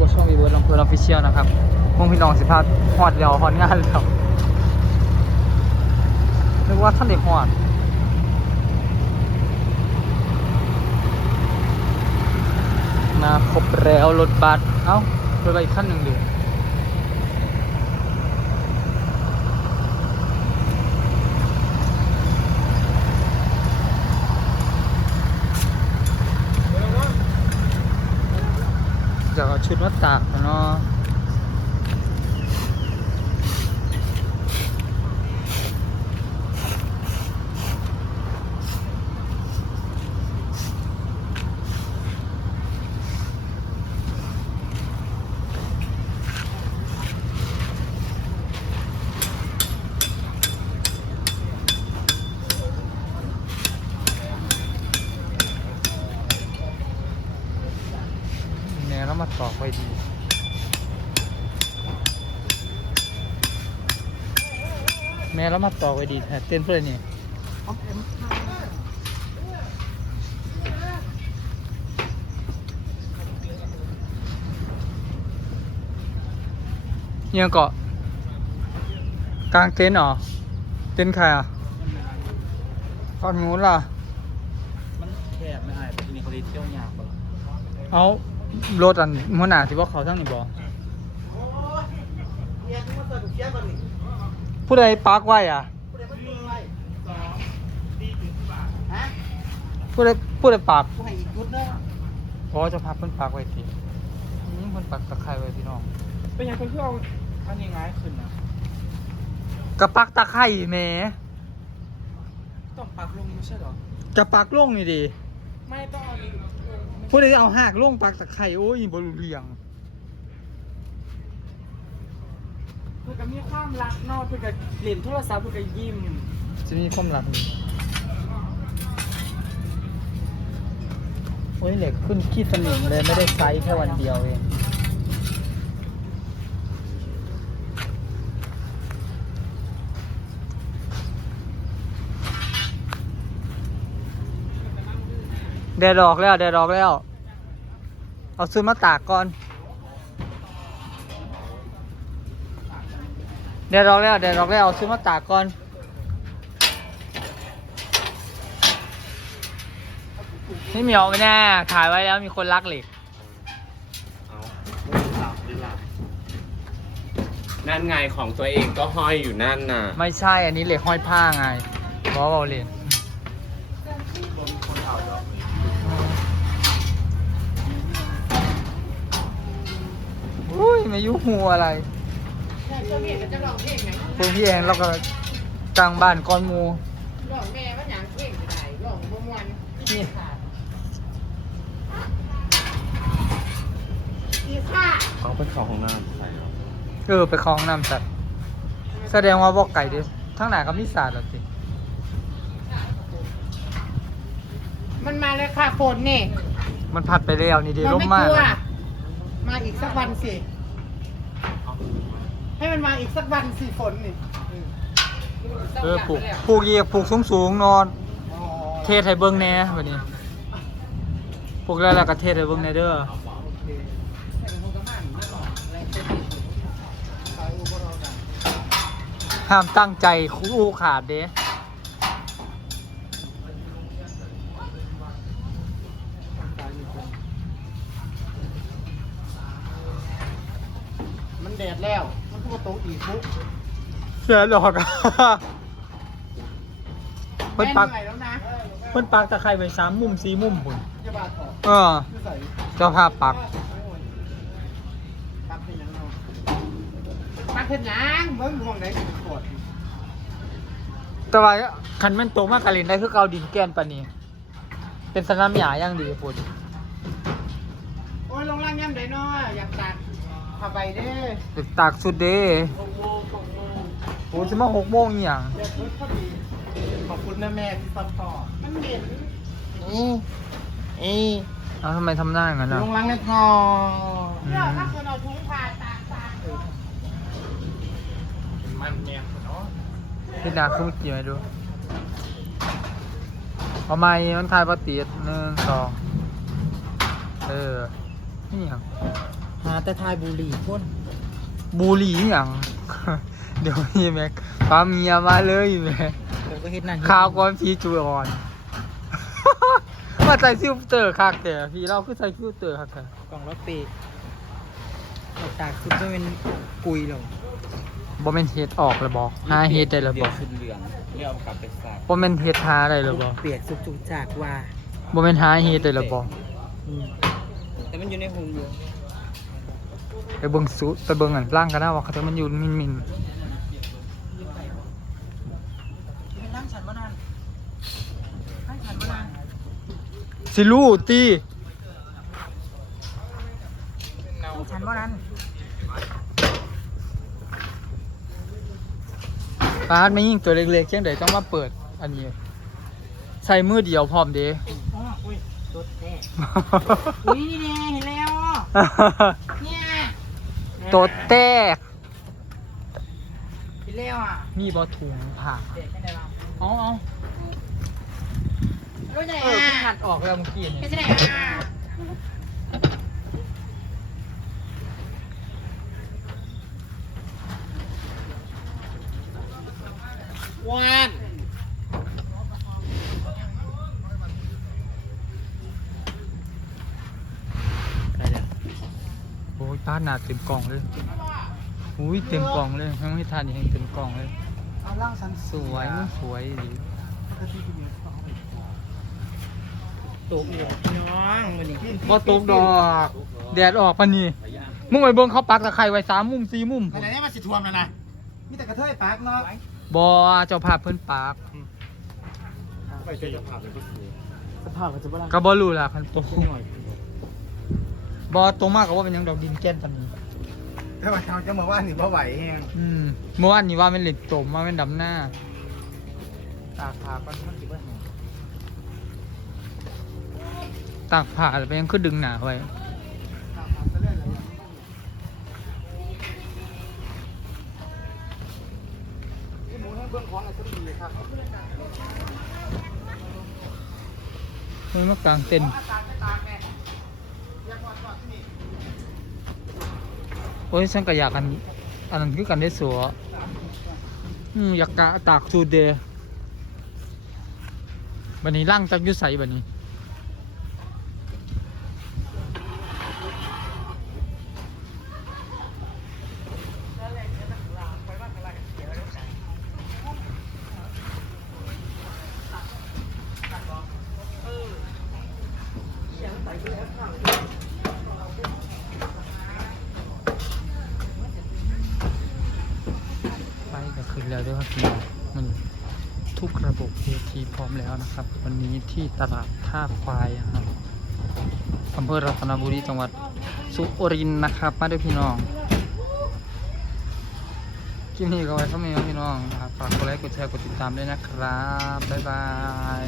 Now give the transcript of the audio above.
กดช่องอีเวิร์ดลำเพลินออฟฟิเชียลนะครับวงพี่น้องสิพาหอดแล้วหอดงานแล้วนึกว่าท่านเด็กหอดมาครบแล้วรถบัสเอ้ารถไปอีกขั้นหนึ่งดิจะเอา ชุดมาตากเนาะแม่แล้วมาตอกไว้ดี แม่แล้วมาตอกไว้ดีแท้เต้นเพื่อนนี่ยังเกาะกลางเต็นท์เหรอ เต็นท์ใครอะฝั่งนู้นล่ะ มันแคบไม่อายแต่ทีนี้เขาเลยเที่ยวยากกว่าเอารถอันหัวหน้าที่ว่าเขาทั้งนี่บอ ผู้ใดปาร์กไว้อะ ผู้ใดผู้ใดปาร์กผู้ให้อีกยุดเนาะอ๋อเจะพักเพิ่นปาร์กไว้ทีนี่เพิ่นปักตะไคร้ไว้พี่น้อง เป็นยังคนที่เอาอันนี้ง่ายขึ้นนะกระปักตะไคร้แหมต้องปักลงไม่ใช่เหรอจะปักลงนี่ดิไม่ต้องเอาอีกผู้ใดเอาหากลงปักตะไคร้โอ้ยบ่รู้เรื่อง พื่อกับมีความรักเนอกเพื่อกับเล่นโทรศัพท์เพื่อกับยิ้มจะมีความรักนี่โอ้ยเหล็กขึ้นขี้สนิมเลยไม่ได้ไซส์แค่วันเดียวเองแดดออกแล้วแดดออกแล้ว เอาซื้อมาตากก่อน แดดออกแล้วแดดออกแล้วเอาซื้อมาตากก่อนนี่เหมียวไม่แน่ถ่ายไว้แล้วมีคนรักเหล็กนั่นไงของตัวเองก็ห้อยอยู่นั่นน่ะ ไม่ใช่อันนี้เหล็กห้อยผ้าไงบอสเอาเหรียญอุ้ยไม่ยุหัวอะไร พวกพี่เองเราก็กลางบ้านก้อนหมูร้องแม่ว่าหยังเพลงก็ได้ร้องบ่ม่วนนี่อีค่ะเขาเป็นของของน้ำใส่เออไปคลองน้ำสัตว์แสดงว่าบอกไก่ดิทั้งหนาก็มีศาสตร์หรอสิมันมาเลยค่ะฝนนี่มันพัดไปแล้วนี่ดีเราร่มไม่มากกลัวเลยมาอีกสักวันสิ ให้มันมาอีกสักวันสิฝนนี่เออปลูกปลูกเหยียกปลูกสูงสูงๆนอน เทศให้เบิ้งแหน่แบบนี้ปลูกแล้วแล้วก็เทศให้เบิ้งแหน่เด้อห้ามตั้งใจคู่ขาดเด้มันแดดแล้วมัน ก็ตกอีกปุ๊บเสียหลอกอะเพิ่นปักแม่เหนื่อยแล้วนะเพิ่นปักตะไคร้ไว้สามมุมสี่มุมพุ่นจะบาดขอเออ คือใส่เจ้าภาพปัก ปักเป็นหยังเนาะปักเป็นหยังเบิ่งห่วงไหนเป็นกดแต่ว่าคันแมันโตมากกะลินได้คือเกาดินแกนปานนี้ เป็นสนามหญ้าอย่างดีพุ่นโอ้ยลงล่างย่ำได้เนาะอยากตัด ผ้าใบเด้เด็กตากสุดเด้หกโมงหกโมงโอ้สิมาหกโมงอหย่างเดี๋ยวรถพอดีขอบคุณนะแม่ที่ซัพพอร์ตมันเหม็นอีอีเอาทำไมทำหน้าอย่างนั้นอะลงล้างในทออืมเดี๋ยวถ้าเกิดเราทุ่งผ่าตากตากมันแนบเนาะพี่นาคือเมื่อกี้ไหมดูเอาไม้มันทายปฏิหนึ่งสองเออนี่หยังมันเหม็นเอาทำไมทำหน้าอย่างนั้นอะเดี๋ยวถ้าเกิดเราทุ่งผ่าตากตากเอาไม้มันทายปฏิหนึ่งสองเออนี่หยังเออเอาทำไมทำหน้าอย่างนั้นอะมันเหม็นหาแต่ทายบุหรี่พ่นบุหรี่อหย่าง เดี๋ยวนี่แม็กพาเมียมาเลยแม็กผมก็เฮ็ดนั่นข่าวก่อนพี่จูอ่อนมาใส่ฟิลเตอร์คักแต่พี่เราคือใส่ฟิลเตอร์คักแต่กล่องรถเปย์เอาตากคุณก็เป็นปุยหรอกบ่แม่นเฮ็ดออกแล้วบ่หาเฮ็ดได้แล้วบ่ชุดเหลืองเรียกกลับไปใส่บ่แม่นเฮ็ดหาได้แล้วบ่เปียกสุกจุกจากว่าบ่แม่นหาเฮ็ดได้แล้วบ่อืมแต่มันอยู่ในหุ่นอยู่ ไปเบิ่งสูตรไปเบิ่งอันล่างกันนะว่าเขาจะมันอยู่มินมินเป็นนั่งฉันมานานนั่งฉันมานานสิรู้ตินั่งฉันมานานปาดไม่ยิ่งตัวเล็กๆจังไดต้องมาเปิดอันนี้ ใส่มือเดียวพร้อมเด้อ๋ออุ้ยรถแน่อุ้ยนี่แน่เห็นแล้ว เนี่ยตัวแตกเห็นแล้วอะมีบ่ถุงผ้าเด็กไม่ได้บ้างเอาเอารู้จะไหนเอออะเพิ่งหัดออกแล้วเมื่อกี้ไม่นี่ใช่ไหนอะว้าน ไปแล้ว โอ้ยป้าด หนาเต็มกล่องเลยอุ้ยเต็มกล่องเลยยังไม่ทานอีกยังเต็มกล่องเลย เอาล่างสันสวยมันสวยดีตกอยู่พี่น้องวันนี้บ่ตกดอก แดดออกปะนี่มึงไปเบิ่งเขาปักตะไคร้ไว้สามมุมสี่มุมไหนๆมาสิทวมแล้วนะมีแต่กระเทยปากเนาะบ่เจ้าภาพเพิ่นปักไปเจอจะผ่าเป็นก็คือสภาพมันจะบ้าก็บ่รู้ล่ะคันโต บ่โตมากก็ว่าเป็นหยังดอกดินแก่นปานนี้ถ้าว่าเขาจะมาว่านี่บ่ไหวแฮงอืมเมื่อวานนี้ว่าเป็นเหล็กตมว่าเป็นดำหน้า ตากผ้าก็มันสิบ่แห้งตากผ้าไปยังคือดึงหนาไว้หมูทั้งเบื้องของอะไรก็ดีครับเฮ้ยมากลางเต็นท์ โอ้ยฉันก็อยากกัน อันนั้นคือกันได้สัวอืมอยากกะตากสูดเดย์บันนี้ร่างจากยุใสบันนี้ ไปก็ขึ้นแล้ว ด้วยครับพี่น้องมันทุกระบบเวทีพร้อมแล้วนะครับ วันนี้ที่ตลาดท่าควายนะครับอำเภอรัตนบุรีจังหวัดสุรินทร์นะครับ มาด้วยพี่น้องคลิปนี้ก็ไว้เท่านี้ครับพี่น้องฝากกดไลค์กดแชร์กดติดตามด้วยนะครับบ๊ายบาย